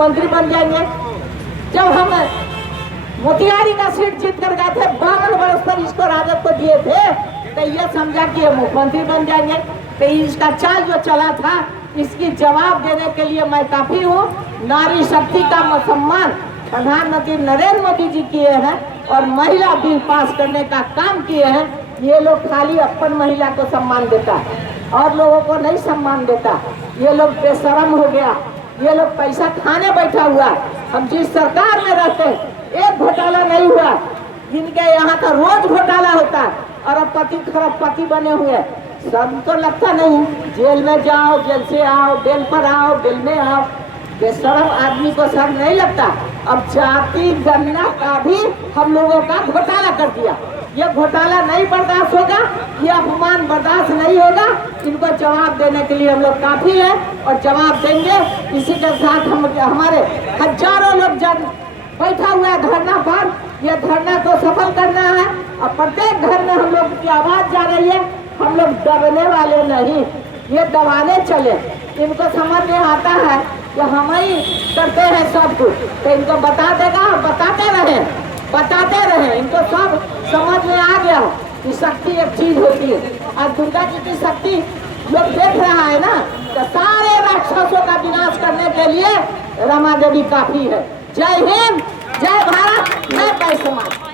मुख्यमंत्री बन जाएंगे। जब हम मोतिहारी का सीट जीत कर गए थे 52 वर्ष पर इसको राजद को दिए थे, तो ये समझा कि ये मुख्यमंत्री बन जाएंगे। तो इसका चाल जो चला था, इसकी जवाब देने के लिए मैं काफी हूँ। नारी शक्ति का सम्मान प्रधानमंत्री नरेंद्र मोदी जी किए हैं और महिला बिल पास करने का काम किए हैं। ये लोग खाली अपन महिला को सम्मान देता है और लोगों को नहीं सम्मान देता। ये लोग बेशरम हो गया, ये लोग पैसा खाने बैठा हुआ। हम जिस सरकार में रहते हैं एक घोटाला नहीं हुआ, जिनके यहाँ का रोज घोटाला होता है और अब पति खरबपति बने हुए। सब तो लगता नहीं, जेल में जाओ, जेल से आओ, बेल पर आओ, बेल में आओ। बेशरम आदमी को शर्म नहीं लगता। अब जाति गणना का भी हम लोगों का घोटाला कर दिया। ये घोटाला नहीं बर्दाश्त होगा, ये अपमान बर्दाश्त नहीं होगा। इनको जवाब देने के लिए हम लोग काफी है और जवाब देंगे। इसी के साथ हम हमारे हजारों लोग जन बैठा हुआ है धरना पर। यह धरना को सफल करना है और प्रत्येक घर में हम लोग की आवाज जा रही है। हम लोग दबने वाले नहीं, ये दबाने चले। इनको समझ में आता है कि हम ही करते हैं सब कुछ, तो इनको बता देगा, बताते रहे। इनको सब समझ में आ गया कि शक्ति एक चीज होती है। आज दुर्गा जी की शक्ति लोग देख रहा है ना, तो सारे राक्षसों का विनाश करने के लिए रमा देवी काफी है। जय हिंद, जय भारत, जय वैष्णव समाज।